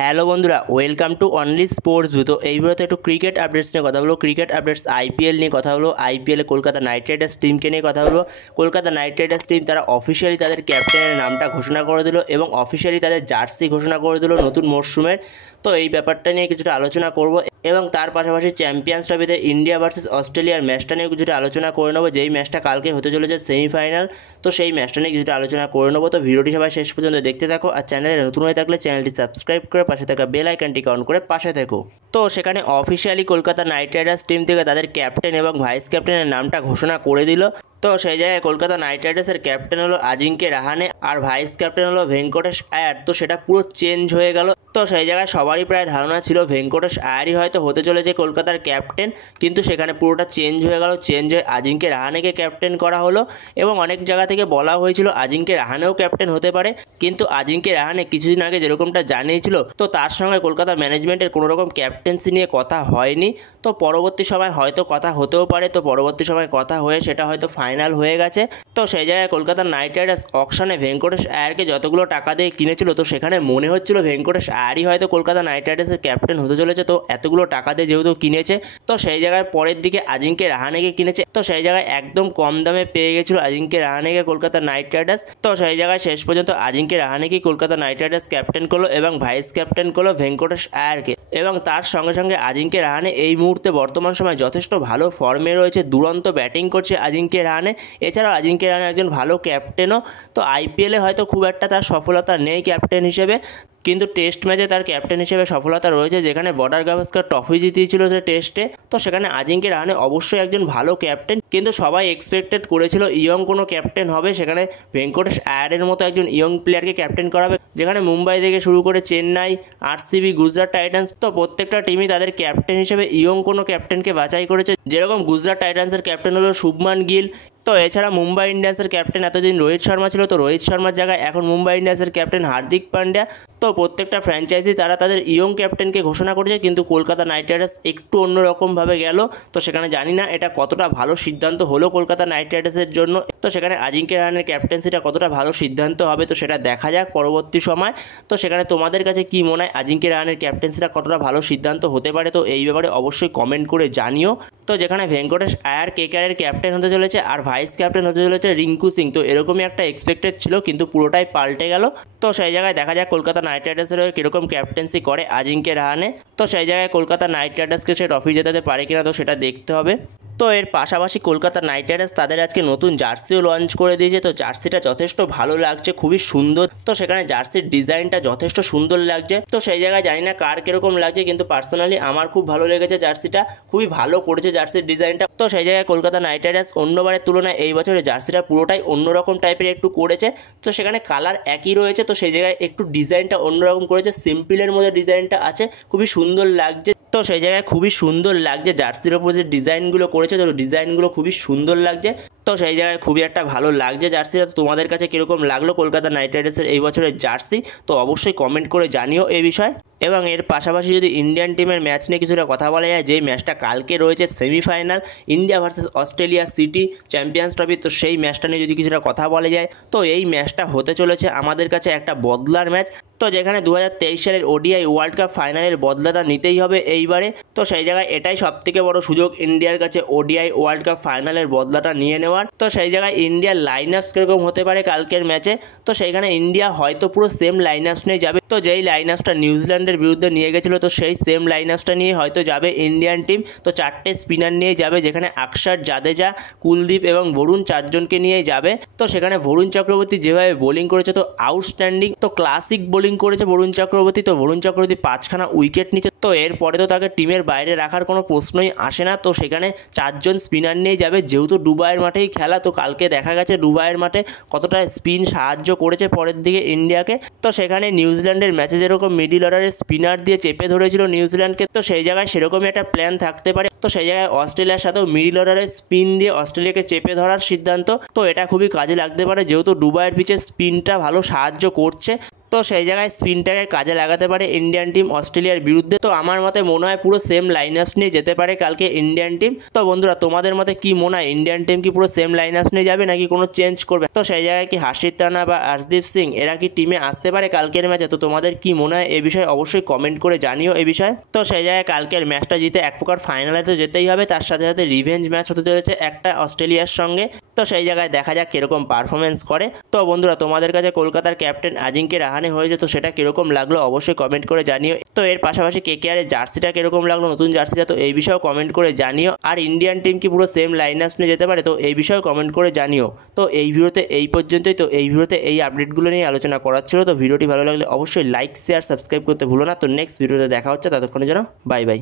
Hello বন্ধুরা, welcome to only sports view. তো এই ভিডিওতে একটু ক্রিকেট আপডেটস নিয়ে কথা বলবো। ক্রিকেট আপডেটস আইপিএল নিয়ে কথা হলো। আইপিএলে কলকাতা নাইট রাইডার্স টিমকে নিয়ে কথা হলো। কলকাতা নাইট রাইডার্স টিম তারা অফিসিয়ালি তাদের ক্যাপ্টেনের নামটা ঘোষণা করে দিল এবং অফিসিয়ালি তাদের জার্সি ঘোষণা করে দিল নতুন মরশুমের। তো এই ব্যাপারটা নিয়ে কিছুটা আলোচনা করব এবং তার পাশাপাশি চ্যাম্পিয়ন্স ট্রফিতে ইন্ডিয়া ভার্সেস অস্ট্রেলিয়ার ম্যাচটা নিয়ে কিছুটা আলোচনা করে নেবো, যেই ম্যাচটা কালকে হতে চলেছে সেমিফাইনাল। তো সেই ম্যাচটা নিয়ে কিছুটা আলোচনা করে নেবো। তো ভিডিওটি সবাই শেষ পর্যন্ত দেখতে থাকো, আর চ্যানেলে নতুন হয়ে থাকলে চ্যানেলটি সাবস্ক্রাইব করে পাশে থাকা বেল আইকনটিকে অন করে পাশে থেকো। তো সেখানে officially Kolkata Knight Riders team থেকে তাদের ক্যাপ্টেন এবং ভাইস ক্যাপ্টেনের নামটা ঘোষণা করে দিল। তো সেই জায়গায় কলকাতা নাইট রাইডার্সের ক্যাপ্টেন হলো আজিঙ্কে রাহানে আর ভাইস ক্যাপ্টেন হলো ভেঙ্কটেশ আয়ার। তো সেটা পুরো চেঞ্জ হয়ে গেল। তো সেই জায়গায় সবারই প্রায় ধারণা ছিল ভেঙ্কটেশ আয়ারই হয়তো হতে চলেছে কলকাতার ক্যাপ্টেন, কিন্তু সেখানে পুরোটা চেঞ্জ হয়ে গেল। চেঞ্জ হয়ে আজিঙ্কে রাহানেকে ক্যাপ্টেন করা হলো এবং অনেক জায়গা থেকে বলা হয়েছিল আজিঙ্কে রাহানেও ক্যাপ্টেন হতে পারে, কিন্তু আজিঙ্কে রাহানে কিছুদিন আগে যেরকমটা জানিয়েছিল, তো তার সঙ্গে কলকাতা ম্যানেজমেন্টের কোনো রকম ক্যাপ্টেন্সি নিয়ে কথা হয়নি। তো পরবর্তী সময় হয়তো কথা হতেও পারে, তো পরবর্তী সময় কথা হয়ে সেটা হয়তো ফাইনাল হয়ে গেছে। তো সেই জায়গায় কলকাতা নাইট রাইডার্স অকশনে ভেঙ্কটেশ আয়ারকে যতগুলো টাকা দিয়ে কিনেছিল, তো সেখানে মনে হচ্ছিল ভেঙ্কটেশ আয়ারই হয়তো কলকাতা নাইট রাইডার্সের ক্যাপ্টেন হতে চলেছে। তো এতগুলো টাকা দিয়ে যেহেতু কিনেছে, তো সেই জায়গায় পরের দিকে আজিঙ্কে রাহানেকে কিনেছে। তো সেই জায়গায় একদম কম দামে পেয়ে গেছিল আজিঙ্কে রাহানেকে কলকাতা নাইট রাইডার্স। তো সেই জায়গায় শেষ পর্যন্ত আজিঙ্কে রাহানেকেই কলকাতা নাইট রাইডার্স ক্যাপ্টেন করলো এবং ভাইস ক্যাপ্টেন করলো ভেঙ্কটেশ আয়ারকে। এবং তার সঙ্গে সঙ্গে আজিঙ্কে রাহানে এই মুহূর্তে বর্তমান সময় যথেষ্ট ভালো ফর্মে রয়েছে, দুরন্ত ব্যাটিং করছে আজিঙ্কে রাহানে। এছাড়াও আজিঙ্কে রাহানে একজন ভালো ক্যাপ্টেনও। তো আইপিএলে হয়তো খুব একটা তার সফলতা নেই ক্যাপ্টেন হিসেবে, কিন্তু টেস্ট ম্যাচে তার ক্যাপ্টেন হিসেবে সফলতা রয়েছে, যেখানে বর্ডার গাভাস্কার ট্রফি জিতিয়েছিল সে টেস্টে। তো সেখানে আজিঙ্কে রাহানে অবশ্যই একজন ভালো ক্যাপ্টেন, কিন্তু সবাই এক্সপেক্টেড করেছিল ইয়ং কোনো ক্যাপ্টেন হবে, সেখানে ভেঙ্কটেশ আয়ারের মতো একজন ইয়ং প্লেয়ারকে ক্যাপ্টেন করাবে। যেখানে মুম্বাই থেকে শুরু করে চেন্নাই, আরসিবি, গুজরাট টাইটান্স, তো প্রত্যেকটা টিমই তাদের ক্যাপ্টেন হিসেবে ইয়ং কোনো ক্যাপ্টেনকে বাছাই করেছে। যেরকম গুজরাট টাইটান্সের ক্যাপ্টেন হলো শুভমান গিল। তো এছাড়া মুম্বাই ইন্ডিয়ান্সের ক্যাপ্টেন এতদিন রোহিত শর্মা ছিল, তো রোহিত শর্মার জায়গায় এখন মুম্বাই ইন্ডিয়ান্সের ক্যাপ্টেন হার্দিক পান্ডিয়া। তো প্রত্যেকটা ফ্র্যাঞ্চাইজি তারা তাদের ইয়ং ক্যাপ্টেনকে ঘোষণা করেছে, কিন্তু কলকাতা নাইট রাইডার্স একটু অন্যরকমভাবে গেল। তো সেখানে জানি না এটা কতটা ভালো সিদ্ধান্ত হলো কলকাতা নাইট রাইডার্সের জন্য। তো সেখানে আজিঙ্কে রাহানের ক্যাপ্টেন্সিটা কতটা ভালো সিদ্ধান্ত হবে, তো সেটা দেখা যাক পরবর্তী সময়। তো সেখানে তোমাদের কাছে কি মনে হয় আজিঙ্কে রাহানের ক্যাপ্টেন্সিটা কতটা ভালো সিদ্ধান্ত হতে পারে, তো এই ব্যাপারে অবশ্যই কমেন্ট করে জানিও। তো যেখানে ভেঙ্কটেশ আয়ার কেকেআরের ক্যাপ্টেন হতে চলেছে আর ভাইস ক্যাপ্টেন হতে চলেছে রিঙ্কু সিং, তো এরকমই একটা এক্সপেক্টেড ছিল, কিন্তু পুরোটাই পাল্টে গেল। তো সেই জায়গায় দেখা যাক কলকাতা নাইট রাইডার্সের কীরকম ক্যাপ্টেন্সি করে আজিঙ্কে রাহানে। তো সেই জায়গায় কলকাতা নাইট রাইডার্সকে সে ট্রফি জেতাতে পারে কিনা, তো সেটা দেখতে হবে। তো এর পাশাপাশি কলকাতা নাইট রাইডার্স তাদের আজকে নতুন জার্সিও লঞ্চ করে দিয়েছে। তো জার্সিটা যথেষ্ট ভালো লাগছে, খুবই সুন্দর। তো সেখানে জার্সির ডিজাইনটা যথেষ্ট সুন্দর লাগছে। তো সেই জায়গায় জানি না কার কীরকম লাগছে, কিন্তু পার্সোনালি আমার খুব ভালো লেগেছে। জার্সিটা খুবই ভালো করেছে জার্সির ডিজাইনটা। তো সেই জায়গায় কলকাতা নাইট রাইডার্স অন্যবারের তুলনায় এই বছরে জার্সিটা পুরোটাই অন্যরকম টাইপের একটু করেছে। তো সেখানে কালার একই রয়েছে, তো সেই জায়গায় একটু ডিজাইনটা অন্যরকম করেছে, সিম্পলের মধ্যে ডিজাইনটা আছে, খুবই সুন্দর লাগছে। তো সেই জায়গায় খুবই সুন্দর লাগছে জার্সির ওপর যে ডিজাইনগুলো করেছে, তো ডিজাইনগুলো খুবই সুন্দর লাগছে। তো সেই জায়গায় খুবই একটা ভালো লাগছে জার্সিটা। তো তোমাদের কাছে কীরকম লাগলো কলকাতা নাইট রাইডার্সের এই বছরের জার্সি, তো অবশ্যই কমেন্ট করে জানিও এই বিষয়ে। এবং এর পাশাপাশি যদি ইন্ডিয়ান টিমের ম্যাচ নিয়ে কিছুটা কথা বলা যায়, যেই ম্যাচটা কালকে রয়েছে semifinal India versus Australia city champions trophy, তো সেই ম্যাচটা নিয়ে যদি কিছুটা কথা বলা যায়, তো এই ম্যাচটা হতে চলেছে আমাদের কাছে একটা বদলার ম্যাচ। তো যেখানে 2023 সালের ওডিআই ওয়ার্ল্ড কাপ ফাইনালের বদলাটা নিতেই হবে এইবারে। তো সেই জায়গায় এটাই সবথেকে বড় সুযোগ ইন্ডিয়ার কাছে ওডিআই ওয়ার্ল্ড কাপ ফাইনালের বদলাটা নিয়ে নেওয়ার। তো সেই জায়গায় ইন্ডিয়ার লাইন আপস কীরকম হতে পারে কালকের ম্যাচে, তো সেইখানে ইন্ডিয়া হয়তো পুরো সেম লাইন আপস নিয়ে যাবে। তো যেই লাইন আপসটা নিউজিল্যান্ডের বিরুদ্ধে নিয়ে গেছিলো, তো সেই সেম লাইন আপসটা নিয়ে হয়তো যাবে ইন্ডিয়ান টিম। তো 4টে স্পিনার নিয়ে যাবে, যেখানে আকসার, জাদেজা, কুলদীপ এবং বরুণ চারজনকে নিয়ে যাবে। তো সেখানে বরুণ চক্রবর্তী যেভাবে বোলিং করেছে, তো আউটস্ট্যান্ডিং, তো ক্লাসিক বোলিং করেছে বরুণ চক্রবর্তী। তো বরুণ চক্রবর্তী 5খানা উইকেট নিচ্ছে। তো এরপরে তো তাকে টিমের বাইরে রাখার কোনো প্রশ্নই আসে না। তো সেখানে 4জন স্পিনার নিয়ে যাবে, যেহেতু দুবাইয়ের মাঠেই খেলা। তো কালকে দেখা গেছে দুবাইয়ের মাঠে কতটা স্পিন সাহায্য করেছে পরের দিকে ইন্ডিয়াকে। তো সেখানে নিউজিল্যান্ডের ম্যাচে যেরকম মিডিল অর্ডারের স্পিনার দিয়ে চেপে ধরেছিল নিউজিল্যান্ডকে, তো সেই জায়গায় সেরকমই একটা প্ল্যান থাকতে পারে। তো সেই জায়গায় অস্ট্রেলিয়ার সাথেও মিডিল অর্ডারের স্পিন দিয়ে অস্ট্রেলিয়াকে চেপে ধরার সিদ্ধান্ত, তো এটা খুবই কাজে লাগতে পারে, যেহেতু দুবাইয়ের পিচে স্পিনটা ভালো সাহায্য করছে। তো সেই জায়গায় স্পিনটাকে কাজে লাগাতে পারে ইন্ডিয়ান টিম অস্ট্রেলিয়ার বিরুদ্ধে। তো আমার মতে মনে হয় পুরো সেম লাইনার্স নিয়ে যেতে পারে কালকে ইন্ডিয়ান টিম। তো বন্ধুরা তোমাদের মতে কি মনে হয়, ইন্ডিয়ান টিম কি পুরো সেম লাইনার্স নিয়ে যাবে নাকি কোনো চেঞ্জ করবে? তো সেই জায়গায় কি হার্ষিত রানা বা আর্শদীপ সিং এরা কি টিমে আসতে পারে কালকের ম্যাচে? তো তোমাদের কি মনে হয় এ বিষয়ে অবশ্যই কমেন্ট করে জানিও এ বিষয়ে। তো সেই জায়গায় কালকের ম্যাচটা জিতে এক প্রকার ফাইনালে তো যেতেই হবে, তার সাথে সাথে রিভেঞ্জ ম্যাচ হতে চলেছে একটা অস্ট্রেলিয়ার সঙ্গে। তো সেই জায়গায় দেখা যাক কীরকম পারফরমেন্স করে। তো বন্ধুরা তোমাদের কাছে কলকাতার ক্যাপ্টেন আজিঙ্কে রাহানে হয়েছে, তো সেটা কীরকম লাগলো অবশ্যই কমেন্ট করে জানিও। তো এর পাশাপাশি কেকেআরের জার্সিটা কীরকম লাগলো, নতুন জার্সিটা, তো এই বিষয়েও কমেন্ট করে জানিও। আর ইন্ডিয়ান টিম কি পুরো সেম লাইনার্স নিয়ে যেতে পারে, তো এই বিষয়েও কমেন্ট করে জানিও। তো এই ভিডিওতে এই পর্যন্তই। তো এই ভিডিওতে এই আপডেটগুলো নিয়ে আলোচনা করার ছিল। তো ভিডিওটি ভালো লাগলে অবশ্যই লাইক শেয়ার সাবস্ক্রাইব করতে ভুলো না। তো নেক্সট ভিডিওতে দেখা হচ্ছে, ততক্ষণের জন্য বাই বাই।